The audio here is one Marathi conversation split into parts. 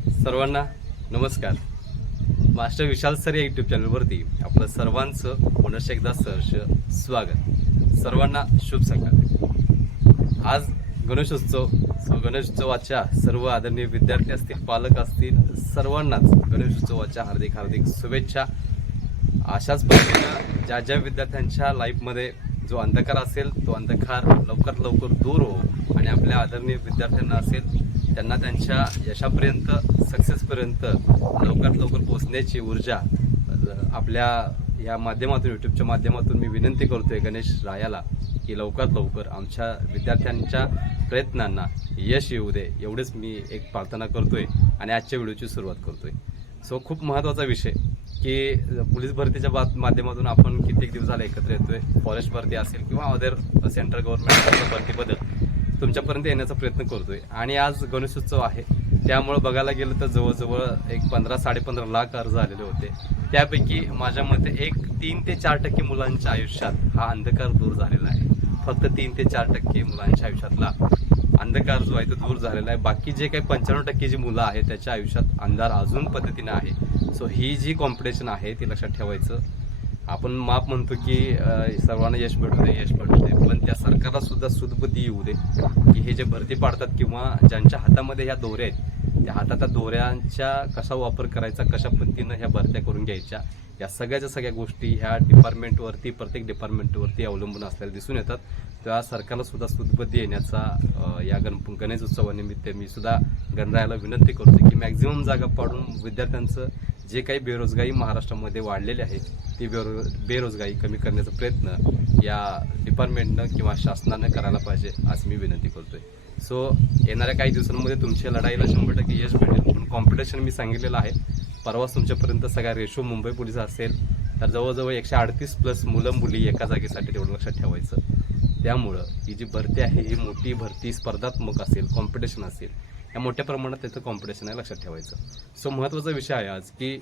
सर्वांना नमस्कार. मास्टर विशाल सर या यूट्यूब चॅनलवरती आपलं सर्वांचं पुनश्च एकदा सहर्ष स्वागत. सर्वांना शुभ सकाळ. आज गणेशोत्सव सो गणेशोत्सवाच्या सर्व आदरणीय विद्यार्थी असतील पालक असतील सर्वांनाच गणेशोत्सवाच्या हार्दिक हार्दिक शुभेच्छा. अशाच पद्धतीनं ज्या ज्या विद्यार्थ्यांच्या लाईफमध्ये जो अंधकार असेल तो अंधकार लवकरात लवकर दूर हो आणि आपल्या आदरणीय विद्यार्थ्यांना असेल त्यांना त्यांच्या यशापर्यंत सक्सेसपर्यंत लवकरात लवकर पोहोचण्याची ऊर्जा आपल्या या माध्यमातून यूट्यूबच्या माध्यमातून मी विनंती करतोय गणेश रायाला की लवकरात लवकर आमच्या विद्यार्थ्यांच्या प्रयत्नांना यश येऊ दे. एवढेच मी एक प्रार्थना करतोय आणि आजच्या व्हिडिओची सुरुवात करतोय. सो खूप महत्त्वाचा विषय की पोलीस भरतीच्या बा- माध्यमातून आपण कित्येक दिवस झाले एकत्र येतोय. फॉरेस्ट भरती असेल किंवा अदर सेंट्रल गव्हर्नमेंट भरतीबद्दल तुमच्यापर्यंत येण्याचा प्रयत्न करतोय. आणि आज गणेशोत्सव आहे. त्यामुळं बघायला गेलं तर जवळजवळ एक पंधरा साडेपंधरा लाख अर्ज आलेले होते. त्यापैकी माझ्या मते एक तीन ते चार टक्के मुलांच्या आयुष्यात हा अंधकार दूर झालेला आहे. फक्त तीन ते चार टक्के मुलांच्या आयुष्यातला अंधकार जो आहे तो दूर झालेला आहे. बाकी जे काही पंच्याण्णव टक्के जी मुलं आहेत त्याच्या आयुष्यात अंधार अजून पद्धतीने आहे. सो ही जी कॉम्पिटिशन आहे ती लक्षात ठेवायचं. आपण माप म्हणतो की सर्वांना यश भेटू दे यश भेटू दे. पण त्या सरकारला सुद्धा सुदबुद्धी येऊ दे. की हे जे भरती पाडतात किंवा ज्यांच्या हातामध्ये ह्या दोऱ्या आहेत त्या हातात त्या दोऱ्यांच्या कसा वापर करायचा कशा पद्धतीनं ह्या भरत्या करून घ्यायच्या या सगळ्याच्या सगळ्या गोष्टी ह्या डिपार्टमेंटवरती प्रत्येक डिपार्टमेंटवरती अवलंबून असलेल्या दिसून येतात. त्या सरकारला सुद्धा सुदबुद्धी येण्याचा या गण गणेश उत्सवानिमित्त मी सुद्धा गणरायाला विनंती करतो की मॅक्झिमम जागा पाडून विद्यार्थ्यांचं जे काही बेरोजगारी महाराष्ट्रामध्ये वाढलेली आहे ती बेरो बेरोजगारी कमी करण्याचा प्रयत्न या डिपार्टमेंटनं किंवा शासनानं करायला पाहिजे असं मी विनंती करतो आहे सो येणाऱ्या काही दिवसांमध्ये तुमच्या लढाईला शंभर टक्के यश भेटेल. पण कॉम्पिटिशन मी सांगितलेलं आहे. परवाच तुमच्यापर्यंत सगळा रेशो मुंबई पोलीस असेल तर जवळजवळ एकशे अडतीस प्लस मुलं मुली एका जागेसाठी तेवढं लक्षात ठेवायचं. त्यामुळं ही जी भरती आहे ही मोठी भरती स्पर्धात्मक असेल कॉम्पिटिशन असेल या मोठ्या प्रमाणात त्याचं कॉम्पिटिशन आहे लक्षात ठेवायचं. सो महत्त्वाचा विषय आहे आज की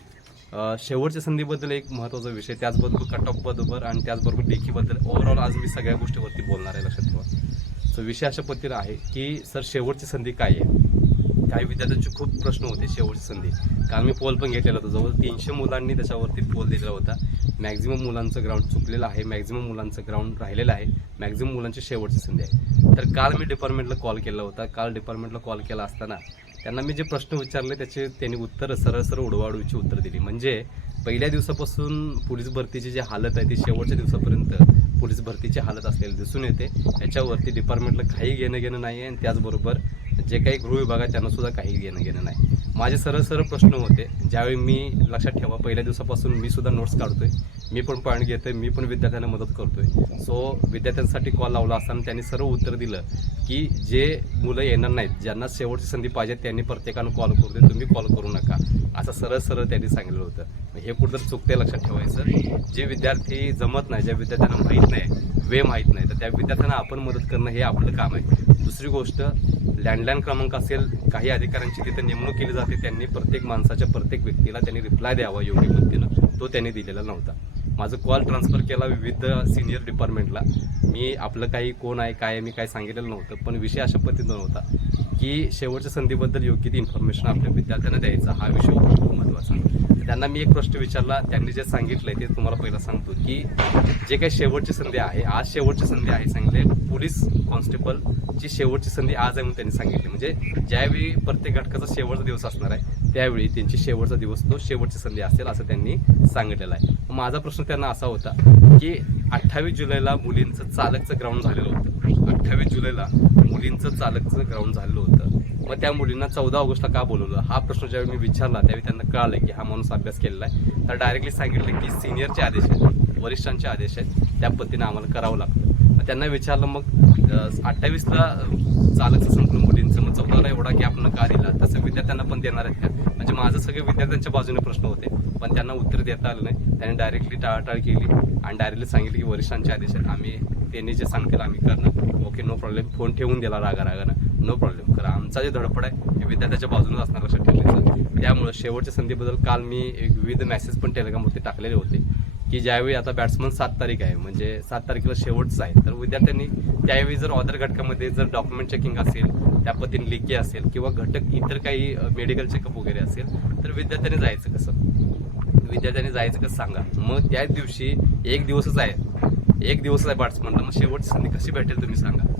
शेवटच्या संधीबद्दल एक महत्त्वाचा विषय त्याचबरोबर कट ऑफ बरोबर आणि त्याचबरोबर डेकीबद्दल ओव्हरऑल आज मी सगळ्या गोष्टीवरती बोलणार आहे लक्षात ठेवा. सो विषय अशा पद्धतीला आहे की सर शेवटची संधी काय आहे? काही विद्यार्थ्यांचे खूप प्रश्न होते शेवटची संधी. काल मी पोल पण घेतलेला होता. जवळ तीनशे मुलांनी त्याच्यावरती पोल दिलेला होता. मॅक्झिमम मुलांचं ग्राउंड चुकलेलं आहे. मॅक्झिमम मुलांचं ग्राउंड राहिलेलं आहे. मॅक्झिमम मुलांची शेवटची संधी आहे. तर काल मी डिपार्टमेंटला कॉल केला होता. काल डिपार्टमेंटला कॉल केला असताना त्यांना मी जे प्रश्न विचारले त्याचे त्यांनी उत्तर सरळ सरळ उडवाडूची उत्तर दिली. म्हणजे पहिल्या दिवसापासून पोलीस भरतीची जी हालत आहे ती शेवटच्या दिवसापर्यंत पोलीस भरतीची हालत असलेली दिसून येते. याच्यावरती डिपार्टमेंटला काही घेणं घेणं नाही आहे आणि त्याचबरोबर जे काही गृहविभाग आहे त्यांना सुद्धा काही घेणं घेणं नाही. माझे सरळ सरळ प्रश्न होते ज्यावेळी मी लक्षात ठेवा पहिल्या दिवसापासून मी सुद्धा नोट्स काढतोय. मी पण पॉईंट घेतोय मी पण विद्यार्थ्यांना मदत करतोय. सो विद्यार्थ्यांसाठी कॉल लावला असताना त्यांनी सर्व उत्तर दिलं की जे मुलं येणार नाहीत ज्यांना शेवटची संधी पाहिजे त्यांनी प्रत्येकानं कॉल करू दे तुम्ही कॉल करू नका. असं सरळ सरळ त्यांनी सांगितलं होतं. हे कुठं चुकते लक्षात ठेवायचं. जे विद्यार्थी जमत नाही ज्या विद्यार्थ्यांना माहीत नाही वे माहीत नाही तर त्या विद्यार्थ्यांना आपण मदत करणं हे आपलं काम आहे. दुसरी गोष्ट लँडलाईन क्रमांक असेल काही अधिकाऱ्यांची तिथे नेमणूक केली जाते त्यांनी प्रत्येक माणसाच्या प्रत्येक व्यक्तीला त्यांनी रिप्लाय द्यावा योग्य पद्धतीनं तो त्यांनी दिलेला नव्हता. माझं कॉल ट्रान्सफर केला विविध सिनियर डिपार्टमेंटला मी आपलं काही कोण आहे काय आहे मी काय सांगितलेलं नव्हतं पण विषय अशा पद्धतीनं होता की शेवटच्या संधीबद्दल योग्य ती इन्फॉर्मेशन आपल्या विद्यार्थ्यांना द्यायचा हा विषय होता खूप महत्त्वाचा त्यांना मी एक प्रश्न विचारला त्यांनी जे सांगितलंय ते तुम्हाला पहिला सांगतो की जे काही शेवटची संधी आहे आज शेवटची संधी आहे सांगितले पोलीस कॉन्स्टेबलची शेवटची संधी आज आहे म्हणून त्यांनी सांगितली. म्हणजे ज्यावेळी प्रत्येक घटकाचा शेवटचा दिवस असणार आहे त्यावेळी त्यांची शेवटचा दिवस तो शेवटची संधी असेल असं त्यांनी सांगितलेलं आहे. माझा प्रश्न त्यांना असा होता की अठ्ठावीस जुलैला मुलींचं चालकचं ग्राउंड झालेलं होतं. अठ्ठावीस जुलैला मुलींचं चालकचं ग्राउंड झालेलं होतं. मग त्या मुलींना चौदा ऑगस्टला का बोलवलं? हा प्रश्न ज्यावेळी मी विचारला त्यावेळी त्यांना कळालं की हा माणूस अभ्यास केलेला आहे. तर डायरेक्टली सांगितलं की सिनियरचे आदेश आहेत वरिष्ठांचे आदेश आहेत त्या पद्धतीने आम्हाला करावं लागतं. त्यांना विचारलं मग अठ्ठावीसला चालकचं संपलं मुलींचं मग चौदाला एवढा गॅप न का दिला तसं विद्यार्थ्यांना पण देणार आहेत का? म्हणजे माझं सगळे विद्यार्थ्यांच्या बाजूने प्रश्न होते पण त्यांना उत्तर देता आलं नाही. त्यांनी डायरेक्टली टाळाटाळ केली आणि डायरेक्टली सांगितलं की वरिष्ठांचे आदेश आहेत आम्ही त्यांनी जे सांगतील आम्ही करणार. ओके नो प्रॉब्लेम फोन ठेवून दिला रागा रागानं नो प्रॉब्लेम खरं आमचा जे धडपड आहे हे विद्यार्थ्याच्या बाजूनच असणार लक्षात ठेवायचं त्यामुळे शेवटच्या संधीबद्दल काल मी एक विविध मेसेज पण टेलिग्रामवरती टाकलेले होते. की ज्यावेळी आता बॅट्समन सात तारीख आहे म्हणजे सात तारखेला शेवटचं आहे तर विद्यार्थ्यांनी त्यावेळी जर ऑदर घटकामध्ये जर डॉक्युमेंट चेकिंग असेल त्या पद्धतीने लेखी असेल किंवा घटक इतर काही मेडिकल चेकअप वगैरे असेल तर विद्यार्थ्यांनी जायचं कसं? विद्यार्थ्यांनी जायचं कसं सांगा? मग त्या दिवशी एक दिवसच आहे एक दिवसच आहे बॅट्समनला मग शेवटची संधी कशी भेटेल तुम्ही सांगा?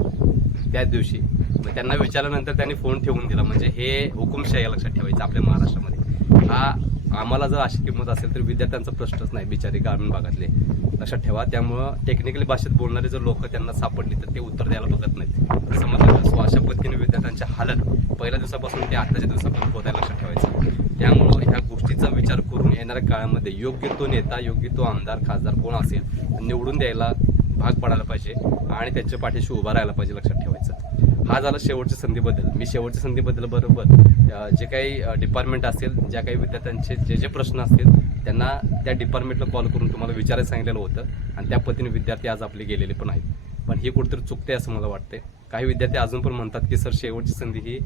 त्याच दिवशी. मग त्यांना विचारल्यानंतर त्यांनी फोन ठेवून दिला म्हणजे हे हुकुमशाही लक्षात ठेवायचं आपल्या महाराष्ट्रामध्ये. हा आम्हाला जर अशी किंमत असेल तर विद्यार्थ्यांचा प्रश्नच नाही बिचारी ग्रामीण भागातले. लक्षात ठेवा त्यामुळं टेक्निकली भाषेत बोलणारे जर लोक त्यांना सापडली तर ते उत्तर द्यायला बघत नाहीत. समजलं सो अशा पद्धतीने विद्यार्थ्यांच्या हालत पहिल्या दिवसापासून ते आताच्या दिवसापर्यंत होतायला लक्षात ठेवायचं. त्यामुळं ह्या गोष्टीचा विचार करून येणाऱ्या काळामध्ये योग्य तो नेता योग्य तो आमदार खासदार कोण असेल निवडून द्यायला भाग पडायला पाहिजे आणि त्यांच्या पाठीशी उभा राहायला पाहिजे लक्षात ठेवायचं. हा झाला शेवटच्या संधीबद्दल. मी शेवटच्या संधीबद्दल बरोबर जे काही डिपार्टमेंट असेल ज्या काही विद्यार्थ्यांचे जे जे प्रश्न असतील त्यांना त्या डिपार्टमेंटला कॉल करून तुम्हाला विचारायला सांगितलेलं होतं आणि त्या पद्धतीने विद्यार्थी आज आपले गेलेले पण आहेत. पण ही कुठेतरी चुकते असं मला वाटते काही विद्यार्थी अजून पण म्हणतात की सर शेवटची संधी ही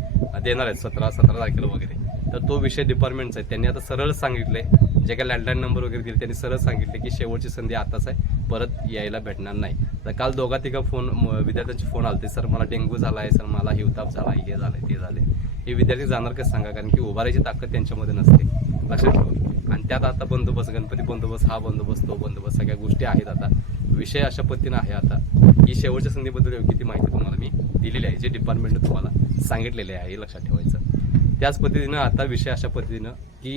देणार आहेत सतरा सतरा तारखेला वगैरे. तर तो विषय डिपार्टमेंटचा आहे त्यांनी आता सरळ सांगितले जे काही लँडलाईन नंबर वगैरे दिले त्यांनी सरळ सांगितले की शेवटची संधी आताच आहे परत यायला भेटणार नाही. तर काल दोघा तिघा फोन विद्यार्थ्यांचे फोन आलते सर मला डेंग्यू झाला आहे सर मला हिवताप झाला आहे हे झालं ते झाले हे विद्यार्थी जाणार कसं सांगा? कारण की उभारायची ताकद त्यांच्यामध्ये नसते. लक्षात ठेवा. आणि त्यात आता बंदोबस्त गणपती बंदोबस्त हा बंदोबस्त तो बंदोबस्त सगळ्या गोष्टी आहेत आता. विषय अशा पद्धतीनं आहे आता. की शेवटच्या संधीबद्दल योग्य ती माहिती तुम्हाला मी दिलेली आहे जे डिपार्टमेंटने तुम्हाला सांगितलेले आहे हे लक्षात ठेवायचं. त्याच पद्धतीनं आता विषय अशा पद्धतीनं की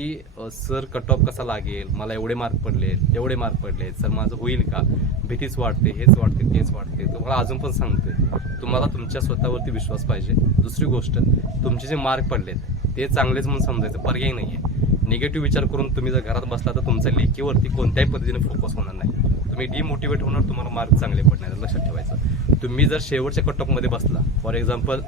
सर कट ऑफ कसा लागेल मला एवढे मार्क पडले तेवढे मार्क पडले सर माझं होईल का? भीतीच वाटते हेच वाटते तेच वाटते. तुम्हाला अजून पण सांगतोय तुम्हाला तुमच्या स्वतःवरती विश्वास पाहिजे. दुसरी गोष्ट तुमचे जे मार्क पडलेत ते चांगलेच म्हणून समजायचं पर्याय नाही आहे निगेटिव्ह विचार करून तुम्ही जर घरात बसला तर तुमच्या लेखीवरती कोणत्याही पद्धतीने फोकस होणार नाही. तुम्ही डिमोटिवेट होणार तुम्हाला मार्क चांगले पडणार लक्षात ठेवायचं. तुम्ही जर शेवटच्या कट ऑफमध्ये बसला फॉर एक्झाम्पल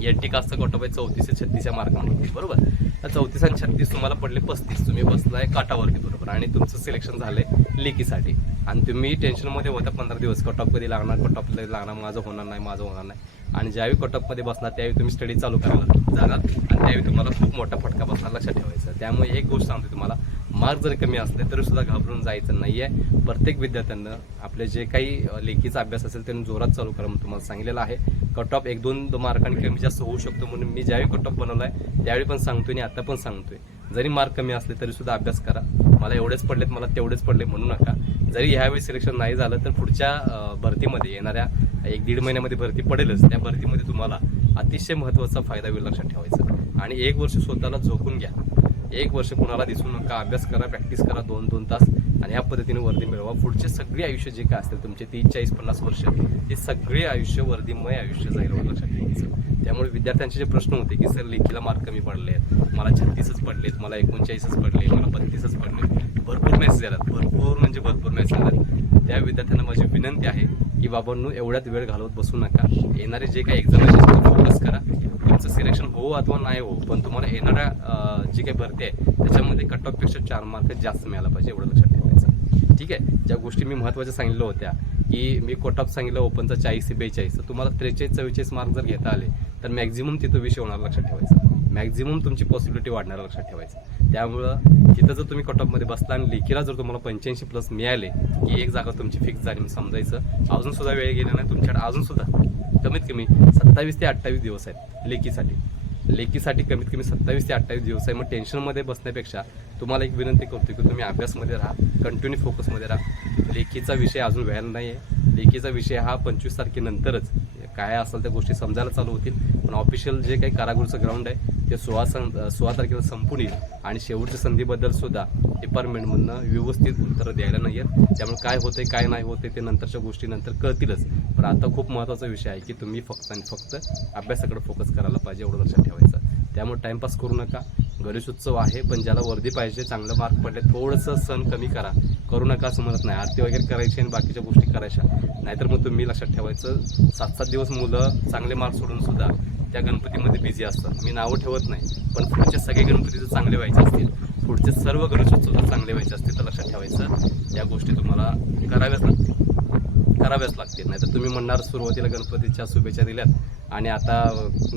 एन टी कास्टचा कट ऑफ आहे चौतीस ते छत्तीस या मार्कामध्ये बरोबर? तर चौतीस आणि छत्तीस तुम्हाला पडले पस्तीस. तुम्ही बसलाय काटावरती बरोबर? आणि तुमचं सिलेक्शन झालंय लेखीसाठी आणि तुम्ही टेन्शनमध्ये होता पंधरा दिवस कटॉप कधी लागणार कटॉप कधी लागणार माझं होणार नाही माझं होणार नाही. आणि ज्यावेळी कटॉपमध्ये बसणार त्यावेळी तुम्ही स्टडी चालू करायला जाणार. आणि त्यावेळी तुम्हाला खूप मोठा फटका बसणार लक्षात ठेवायचा. त्यामुळे एक गोष्ट सांगतो तुम्हाला. मार्क जरी कमी असले तरी सुद्धा घाबरून जायचं नाही आहे प्रत्येक विद्यार्थ्यांना आपले जे काही लेखीचा अभ्यास असेल त्यांनी जोरात चालू करा म्हणून तुम्हाला सांगितलेलं आहे. कट ऑफ एक दोन मार्कांनी कमी जास्त होऊ शकतो म्हणून मी ज्यावेळी कट ऑफ बनवलाय त्यावेळी पण सांगतोय आणि आता पण सांगतोय. जरी मार्क कमी असले तरी सुद्धा अभ्यास करा. मला एवढेच पडलेत मला तेवढेच पडले म्हणू नका. जरी ह्यावेळी सिलेक्शन नाही झालं तर पुढच्या भरतीमध्ये येणाऱ्या एक दीड महिन्यामध्ये भरती पडेलच. त्या भरतीमध्ये तुम्हाला अतिशय महत्त्वाचा फायदा होईल लक्षात ठेवायचा. आणि एक वर्ष स्वतःला झोकून घ्या. एक वर्ष कुणाला दिसू नका अभ्यास करा प्रॅक्टिस करा दोन दोन तास आणि ह्या पद्धतीने वर्दी मिळवा. पुढचे सगळे आयुष्य जे काय असतील तुमचे तीस चाळीस पन्नास वर्ष हे सगळे आयुष्य वर्दीमय आयुष्य जाईल लक्षात घ्यायचं त्यामुळे विद्यार्थ्यांचे जे प्रश्न होते की सर लेखीला मार्क कमी पडले आहेत मला छत्तीसच पडलेत मला एकोणचाळीसच पडले मला बत्तीसच पडले भरपूर मेसेज आलात भरपूर म्हणजे भरपूर मेसेज आलात त्या विद्यार्थ्यांना माझी विनंती आहे की बाबांनो एवढ्यात वेळ घालवत बसू नका. येणारे जे काही एक्झाम फोकस करा. तुमचं सिलेक्शन हो अथवा नाही हो पण तुम्हाला येणाऱ्या जी काही भरती आहे त्याच्यामध्ये कट ऑफपेक्षा चार मार्क जास्त मिळाला पाहिजे एवढं लक्षात ठेवायचं. ठीक आहे? ज्या गोष्टी मी महत्त्वाच्या सांगितल्या होत्या की मी कट ऑफ सांगितलं ओपनचा चाळीस ते बेचाळीस तर तुम्हाला त्रेचाळीस चव्वेचाळीस मार्क जर घेता आले तर मॅक्झिमम तिथं विषय होणार लक्षात ठेवायचा. मॅक्झिमम तुमची पॉसिबिलिटी वाढणार लक्षात ठेवायचं. त्यामुळं तिथं जर तुम्ही कट ऑफमध्ये बसला आणि लेखीला जर तुम्हाला पंच्याऐंशी प्लस मिळाले की एक जागा तुमची फिक्स झाली समजायचं अजूनसुद्धा वेळ गेला नाही तुमच्याकडे अजूनसुद्धा कमीत कमी सत्तावीस ते अठ्ठावीस दिवस आहेत लेखीसाठी. लेखीसाठी कमीत कमी सत्तावीस ते अठ्ठावीस दिवस आहे. मग टेन्शनमध्ये बसण्यापेक्षा तुम्हाला एक विनंती करतो की तुम्ही अभ्यासमध्ये राहा कंटिन्यू फोकसमध्ये राहा. लेखीचा विषय अजून व्हायला नाही आहे लेखीचा विषय हा पंचवीस तारखेनंतरच. काय असेल त्या गोष्टी समजायला चालू होतील. पण ऑफिशियल जे काही कारागृहचं ग्राउंड आहे ते सोळा सं सोळा तारखेला संपून येईल आणि शेवटच्या संधीबद्दल सुद्धा डिपार्टमेंटमधनं व्यवस्थित उत्तरं द्यायला नाही आहेत. त्यामुळे काय होते काय नाही होते ते नंतरच्या गोष्टी नंतर कळतीलच. पण आता खूप महत्त्वाचा विषय आहे की तुम्ही फक्त आणि फक्त अभ्यासाकडे फोकस करायला पाहिजे एवढं लक्षात ठेवायचं. त्यामुळे टाईमपास करू नका. गणेश उत्सव आहे पण ज्याला वर्दी पाहिजे चांगलं मार्क पडले थोडंसं सण कमी करा. करू नका असं म्हणत नाही. आरती वगैरे करायची आणि बाकीच्या गोष्टी करायच्या. नाहीतर मग तुम्ही लक्षात ठेवायचं सात सात दिवस मुलं चांगले मार्क सोडून सुद्धा त्या गणपतीमध्ये बिझी असतात. मी नावं ठेवत नाही पण पुढचे सगळे गणपती जर चांगले व्हायचे असतील पुढचे सर्व गणेशोत्सव जर चांगले व्हायचे असतील तर लक्षात ठेवायचं या गोष्टी तुम्हाला कराव्याच लागतील. कराव्याच लागतील. नाही तर तुम्ही म्हणणार सुरुवातीला गणपतीच्या शुभेच्छा दिल्यात आणि आता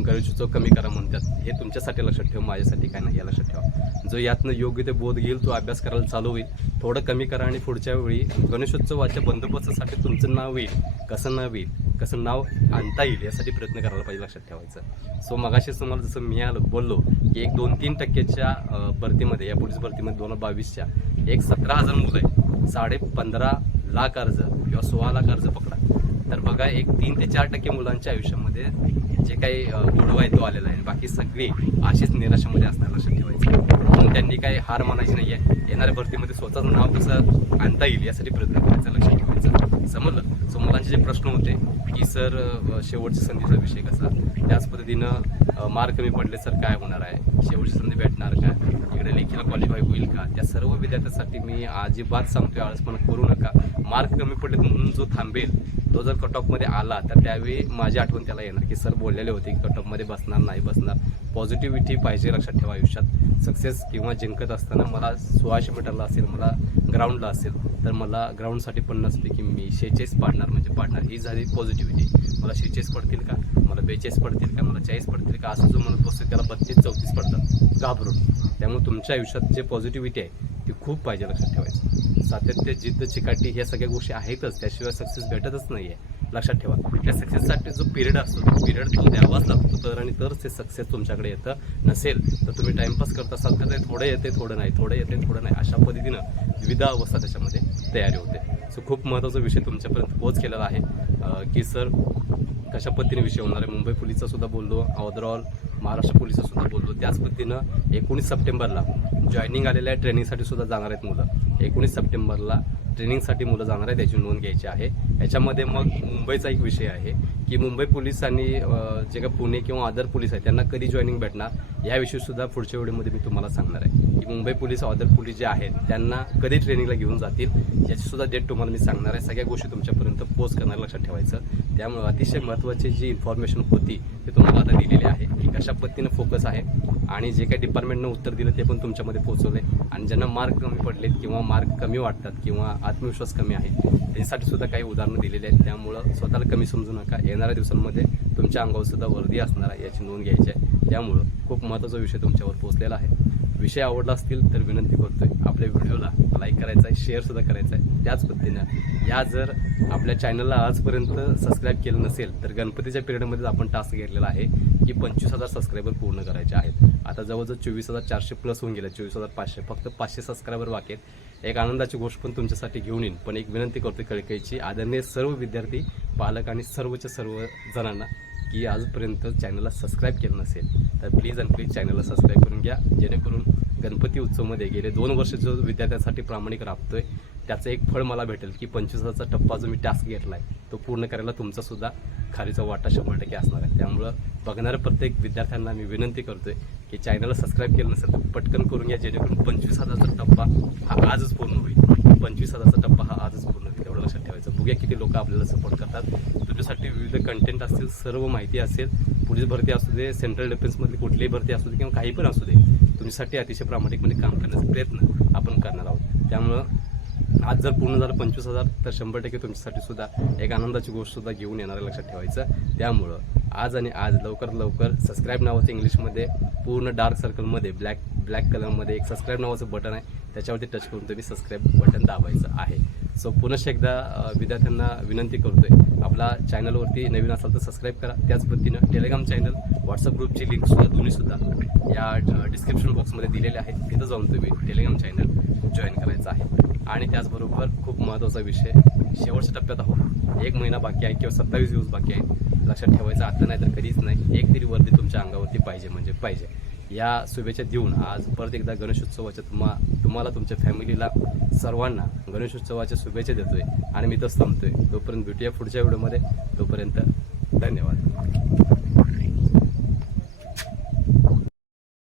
गणेशोत्सव कमी करा म्हणतात हे तुमच्यासाठी लक्षात ठेवा माझ्यासाठी काय नाही या लक्षात ठेवा. जो यातनं योग्य ते बोध घेईल तो अभ्यास करायला चालू होईल. थोडं कमी करा आणि पुढच्या वेळी गणेशोत्सवाच्या बंदोबस्तासाठी तुमचं नाव येईल. कसं नाव येईल? कसं नाव आणता येईल? यासाठी प्रयत्न करायला पाहिजे लक्षात ठेवायचं. सो मगाशी तुम्हाला जसं मी आलो बोललो की एक दोन तीन टक्क्याच्या भरतीमध्ये या पोलीस भरतीमध्ये दोन हजार बावीसच्या एक सतरा हजार मुलं आहे साडे पंधरा लाख अर्ज किंवा सोळा लाख अर्ज पकडा. तर बघा एक तीन ते चार टक्के मुलांच्या आयुष्यामध्ये जे काही गोडवा आहे तो आलेला आहे. बाकी सगळी अशीच निराशामध्ये असणार लक्षात ठेवायचं म्हणून त्यांनी काही हार मानायची नाही आहे येणाऱ्या भरतीमध्ये स्वतःचं नाव कसं आणता येईल यासाठी प्रयत्न करायचा लक्षात ठेवायचं. समजलं? सो मुलांचे जे प्रश्न होते की सर शेवटच्या संधीचा विषय कसा? त्याच पद्धतीनं मार्क कमी पडले सर काय होणार आहे? शेवटची संधी भेटणार का? इकडे लेखीला क्वालिफाय होईल का? त्या सर्व विद्यार्थ्यांसाठी मी अजिबात सांगतोय आळसपणा करू नका. मार्क कमी पडले म्हणून जो थांबेल तो जर कट ऑफमध्ये आला तर त्यावेळी माझी आठवण त्याला येणार की सर बोललेले होते की कट ऑफमध्ये बसणार नाही बसणार. पॉझिटिव्हिटी पाहिजे लक्षात ठेवा आयुष्यात. सक्सेस किंवा जिंकत असताना मला सोळाशे मीटरला असेल मला ग्राउंडला असेल तर मला ग्राउंडसाठी पण नसते की मी शेचेस पाडणार. म्हणजे पाडणार ही झाली पॉझिटिव्हिटी मला शेचेस पडतील का? मला बेचेस पडतील का? मला चाळीस पडतील का? असं जो म्हणत बसतो त्याला बत्तीस चौतीस पडतात. घाबरून. त्यामुळे तुमच्या आयुष्यात जे पॉझिटिव्हिटी आहे ती खूप पाहिजे लक्षात ठेवायचं. सातत्य जिद्द चिकाटी ह्या सगळ्या गोष्टी आहेतच. त्याशिवाय सक्सेस भेटतच नाही आहे लक्षात ठेवा. त्या सक्सेससाठी जो पिरियड असतो तो पिरियड तो द्यावाच लागतो. तर आणि तरच ते सक्सेस तुमच्याकडे येतं नसेल तर तुम्ही टाइमपास करत असाल तर ते थोडं येते थोडं नाही थोडं येते थोडं नाही. अशा पद्धतीनं विविध अवस्था त्याच्यामध्ये तयारी होते. सो खूप महत्त्वाचा विषय तुमच्यापर्यंत पोच केलेला आहे. की सर कशा पद्धतीने विषय होणार आहे? मुंबई पोलीसचा सुद्धा बोललो. ओव्हरऑल महाराष्ट्र पोलीसचा सुद्धा बोललो. त्याच पद्धतीनं एकोणीस सप्टेंबरला जॉईनिंग आलेल्या ट्रेनिंगसाठी सुद्धा जाणार आहेत मुलं. एकोणीस सप्टेंबरला ट्रेनिंगसाठी मुलं जाणार आहेत त्याची नोंद घ्यायची आहे. याच्यामध्ये मग मुंबईचा एक विषय आहे की मुंबई पोलिसांनी आणि जे काही पुणे किंवा अदर पोलीस आहेत त्यांना कधी जॉईनिंग भेटणार? याविषयीसुद्धा पुढच्या वेळेमध्ये मी तुम्हाला सांगणार आहे की मुंबई पोलीस अदर पोलीस जे आहेत त्यांना कधी ट्रेनिंगला घेऊन जातील याचीसुद्धा डेट तुम्हाला मी सांगणार आहे. सगळ्या गोष्टी तुमच्यापर्यंत पोस्ट करणार लक्षात ठेवायचं. त्यामुळे अतिशय महत्त्वाची जी इन्फॉर्मेशन होती ते तुम्हाला आता दिलेली आहे की कशा पद्धतीनं फोकस आहे आणि जे काही डिपार्टमेंटनं उत्तर दिलं ते पण तुमच्यामध्ये पोहोचवले आणि ज्यांना मार्क कमी पडलेत किंवा मार्क कमी वाटतात किंवा आत्मविश्वास कमी आहे. त्याच्यासाठी सुद्धा काही उदाहरणं दिलेली आहेत. त्यामुळं स्वतःला कमी समजू नका. येणाऱ्या दिवसांमध्ये तुमच्या अंगावर सुद्धा वर्दी असणार आहे याची नोंद घ्यायची आहे. त्यामुळं खूप महत्त्वाचा विषय तुमच्यावर पोहोचलेला आहे. विषय आवडला असतील तर विनंती करतोय आपल्या व्हिडिओला लाईक करायचा आहे शेअरसुद्धा करायचा आहे. त्याच पद्धतीनं या जर आपल्या चॅनलला आजपर्यंत सबस्क्राईब केलं नसेल तर गणपतीच्या पिरियडमध्येच आपण टास्क घेतलेला आहे की पंचवीस हजार सबस्क्रायबर पूर्ण करायचे आहेत. आता जवळजवळ चोवीस हजार चारशे प्लस होऊन गेले. चोवीस हजार पाचशे. फक्त पाचशे सबस्क्रायबर बाकी आहेत. एक आनंदाची गोष्ट पण तुमच्यासाठी घेऊन येईन. पण एक विनंती करतो कळकळीची आदरणीय सर्व विद्यार्थी पालक आणि सर्वच्या सर्व जणांना की आजपर्यंत चॅनलला सबस्क्राईब केलं नसेल तर प्लीज आणि प्लीज चॅनलला सबस्क्राईब करून घ्या. जेणेकरून गणपती उत्सवमध्ये गेले दोन वर्ष जो विद्यार्थ्यांसाठी प्रामाणिक राबतोय त्याचं एक फळ मला भेटेल की पंचवीस हजारचा टप्पा जो मी टास्क घेतला आहे तो पूर्ण करायला तुमचा सुद्धा खालीचा वाटा शंभर टक्के असणार आहे. त्यामुळं बघणाऱ्या प्रत्येक विद्यार्थ्यांना मी विनंती करतोय की चॅनलला सबस्क्राईब केलं नसेल तर पटकन करून घ्या जेणेकरून पंचवीस हजारचा टप्पा हा आजच पूर्ण होईल. पंचवीस हजारचा टप्पा हा आजच पूर्ण होईल एवढं लक्षात ठेवायचं. बघूया किती लोक आपल्याला सपोर्ट करतात. तुमच्यासाठी विविध कंटेंट असतील सर्व माहिती असेल. पोलीस भरती असू दे सेंट्रल डिफेन्समधली कुठलीही भरती असू दे किंवा काही पण असू दे तुमच्यासाठी अतिशय प्रामाणिकपणे काम करण्याचा प्रयत्न आपण करणार आहोत. त्यामुळं आज जर पूर्ण झालं पंचवीस हजार तर शंभर टक्के तुमच्यासाठी सुद्धा एक आनंदाची गोष्ट सुद्धा घेऊन येणार लक्षात ठेवायचं. त्यामुळं आज आणि आज लवकर लवकर सबस्क्राईब नावाचं इंग्लिशमध्ये पूर्ण डार्क सर्कलमध्ये ब्लॅक ब्लॅक कलरमध्ये एक सबस्क्राईब नावाचं बटन आहे. त्याच्यावरती टच करून तुम्ही सबस्क्राईब बटन दाबायचं आहे. सो पुनश्च एकदा विद्यार्थ्यांना विनंती करतोय आपला चॅनलवरती नवीन असाल तर सबस्क्राईब करा. त्याच पद्धतीनं टेलिग्राम चॅनल व्हॉट्सअप ग्रुपची लिंकसुद्धा दोन्हीसुद्धा या डिस्क्रिप्शन बॉक्समध्ये दिलेले आहेत. तिथं जाऊन तुम्ही टेलिग्राम चॅनल जॉईन करायचं आहे. आणि त्याचबरोबर खूप महत्त्वाचा विषय शेवटच्या टप्प्यात आहोत. एक महिना बाकी आहे किंवा सत्तावीस दिवस बाकी आहेत. लक्षात ठेवायचं आता नाही तर कधीच नाही. एक तरी वर्दी तुमच्या अंगावरती पाहिजे म्हणजे पाहिजे. या शुभेच्छा देऊन आज परत एकदा गणेशोत्सवाच्या तुम्हा तुम्हाला तुमच्या फॅमिलीला सर्वांना गणेशोत्सवाच्या शुभेच्छा देतोय आणि मी तसं थांबतोय तोपर्यंत भेटूया पुढच्या व्हिडिओमध्ये. तोपर्यंत धन्यवाद.